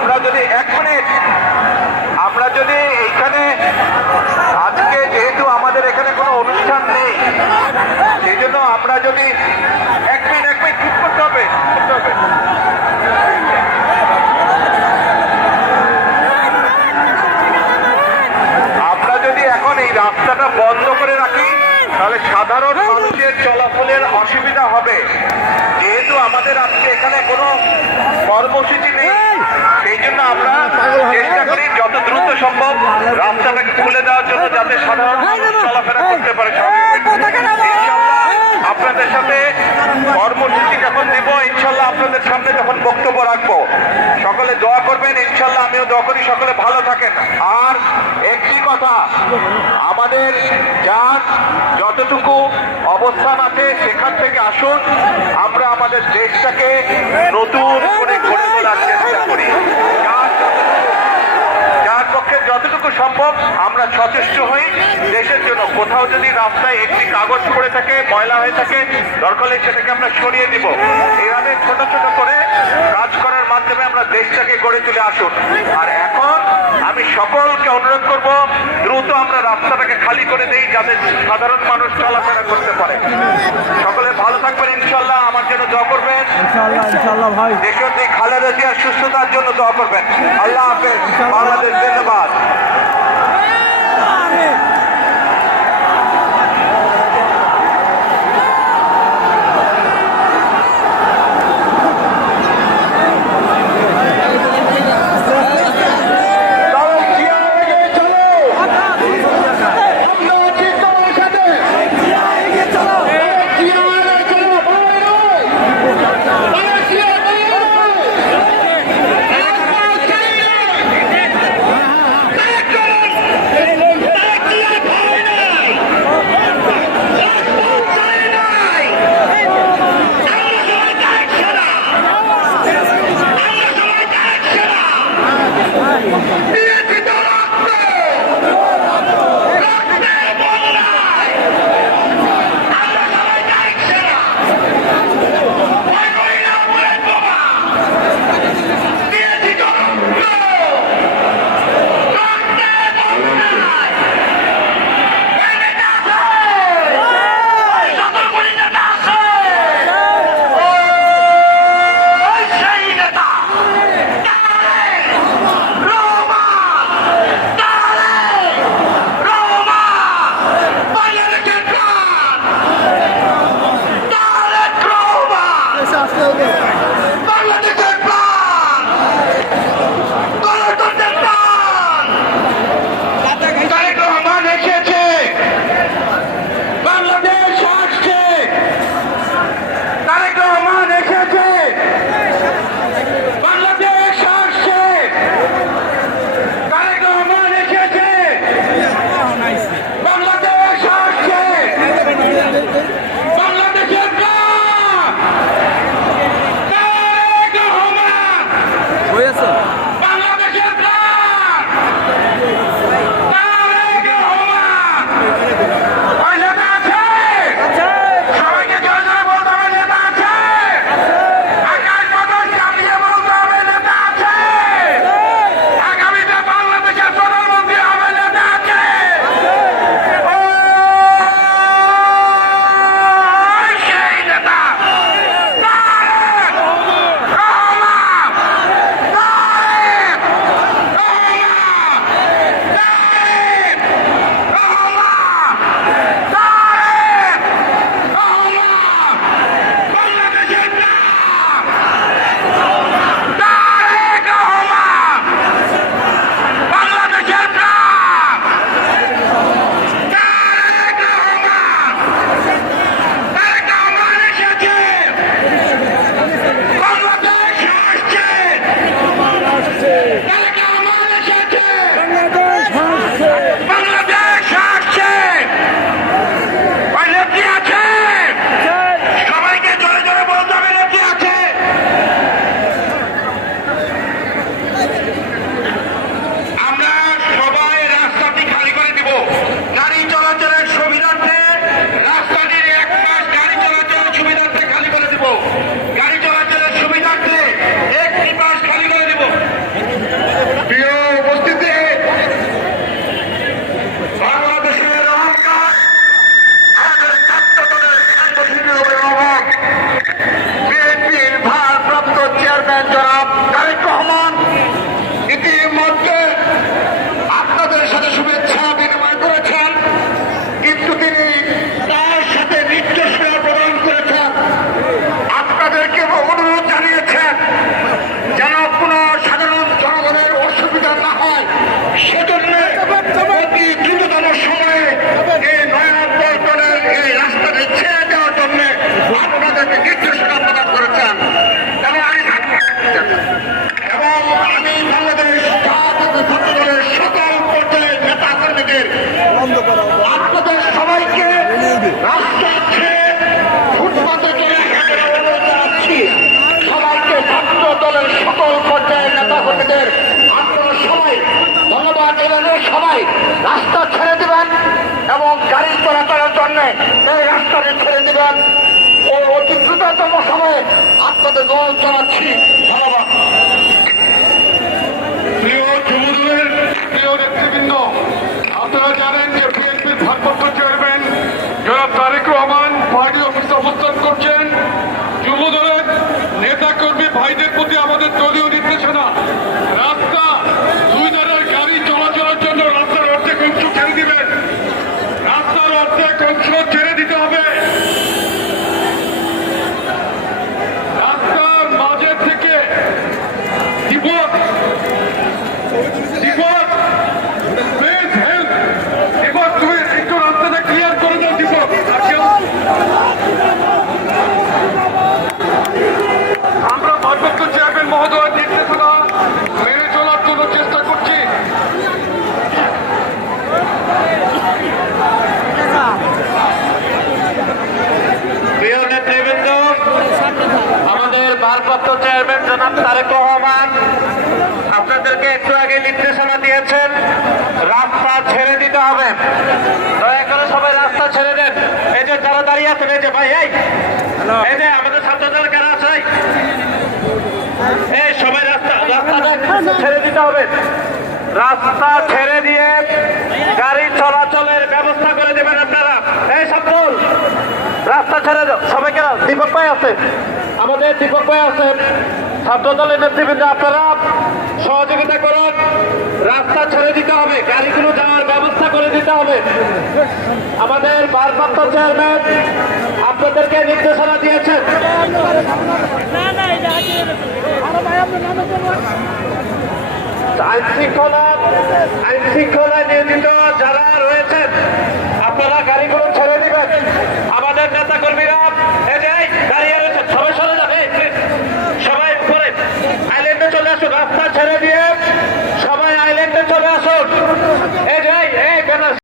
আমরা যদি 1 মিনিট আমরা যদি এইখানে আজকে যেহেতু আমাদের এখানে কোনো অনুষ্ঠান নেই সেই জন্য আমরা যদি 1 মিনিট ঠিক করতে হবে আমরা যদি এখন এই রাস্তাটা বন্ধ করে রাখি তাহলে সাধারণ মানুষের চলাচলের অসুবিধা হবে। যেহেতু আমাদের আজকে এখানে কোনো কর্মসূচি নেই সেই জন্য আমরা চেষ্টা করি যত দ্রুত সম্ভব রাস্তাটাকে খুলে দেওয়ার জন্য যাতে সাধারণ মানুষ চলাফেরা করতে পারে। আপনাদের সাথে কর্মসূচি যখন দিব ইনশাল্লাহ আপনাদের সামনে যখন বক্তব্য রাখবো সকলে দোয়া করবেন, ইনশাল্লাহ আমিও দোয়া করি সকলে ভালো থাকেন। আর একটি কথা, আমাদের যার যতটুকু অবস্থান আছে সেখান থেকে আসুন, আমরা আমাদের দেশটাকে নতুন করে গড়ে তোলার চেষ্টা করি। যার পক্ষে যতটুকু সম্ভব আমরা সচেষ্ট হই দেশের জন্য। কোথাও যদি রাস্তায় একটি কাগজ পড়ে থাকে, ময়লা হয়ে থাকে, দরকার হলে সেটাকে আমরা সরিয়ে দিব। এইভাবে ছোট ছোট করে কাজ করার মাধ্যমে আমরা দেশটাকে গড়ে তুলে আসুন। আর এখন আমি সকলকে অনুরোধ করব দ্রুত আমরা রাস্তাটাকে খালি করে দেই যাতে সাধারণ মানুষ চলাফেরা করতে পারে। সকলে ভালো থাকবেন ইনশাল্লাহ, আমার জন্য দোয়া করবেন। ইনশাআল্লাহ ভাই, দেশের এই খালেদা জিয়ার সুস্থতার জন্য দোয়া করবেন। আল্লাহ হাফেজ, বাংলাদেশ জিন্দাবাদ। সবাই রাস্তা ছেড়ে দিবেন এবং গাড়ি চলাচলের জন্য এই রাস্তাটি ছেড়ে দিবেন। এই অতি দ্রুততম সময়ে আপনাদের অনুরোধ জানাচ্ছি। ধন্যবাদ। প্রিয় যুবদলের প্রিয় নেতৃবৃন্দ, আপনারা জানেন যে বিএনপির ভারপ্রাপ্ত চেয়ারম্যান জনাব তারেক রহমান পার্টি অফিসে অবস্থান করছেন। যুবদলের নেতাকর্মী ভাইদের প্রতি আমাদের দলীয় নির্দেশনা, রাস্তা দুই ধারের গাড়ি চলাচলের জন্য রাস্তার অর্ধেক অংশ ছেড়ে দিবেন। রাস্তার অর্ধেক অংশ ছেড়ে দিতে হবে। রাস্তার মাঝে থেকে দীপক প্লিজ হেল্প। দীপক তুমি একটু রাস্তাটা ক্লিয়ার করে দাও। দীপক আমরা ভারপ্রাপ্ত চেয়ারম্যান মহোদয়ের নির্দেশনা মেনে চলার জন্য চেষ্টা করছি। প্রিয় নেতৃবৃন্দ, আমাদের ভারপ্রাপ্ত চেয়ারম্যান জনাব তারেক রহমান আপনাদেরকে একটু আগে নির্দেশনা দিয়েছেন, রাস্তা ছেড়ে দিতে হবে। দয়া করে সবাই রাস্তা ছেড়ে দেন। এই যে যারা দাঁড়িয়ে আছেন, এই যে ভাই, এই যে আমাদের ছাত্রদল কারা আছে, এই সবাই রাস্তাটা ছেড়ে দিতে হবে। রাস্তা ছেড়ে দিয়ে গাড়ি চলাচলের ব্যবস্থা করে দেবেন আপনারা। এই সকল রাস্তা ছেড়ে দাও সবাইকে। দীপক ভাই আছে, আমাদের দীপক ভাই আছেন, ছাত্র দলের নেতৃবৃন্দ, আপনারা সহযোগিতা করুন। রাস্তা ছেড়ে দিতে হবে, গাড়িগুলো যাওয়ার ব্যবস্থা করে দিতে হবে। আমাদের ভারপ্রাপ্ত চেয়ারম্যান আপনাদেরকে নির্দেশনা দিয়েছেন। আইন শৃঙ্খলা নিয়োজিত যারা রয়েছেন আপনারা গাড়িগুলো ছেড়ে দিবেন। আমাদের নেতা কর্মীরা এই যে দাঁড়িয়ে রয়েছেন, সবাই সরে যাবে, সবাই উপরে আইল্যান্ডে চলে আসুন। রাস্তা ছেড়ে দিয়ে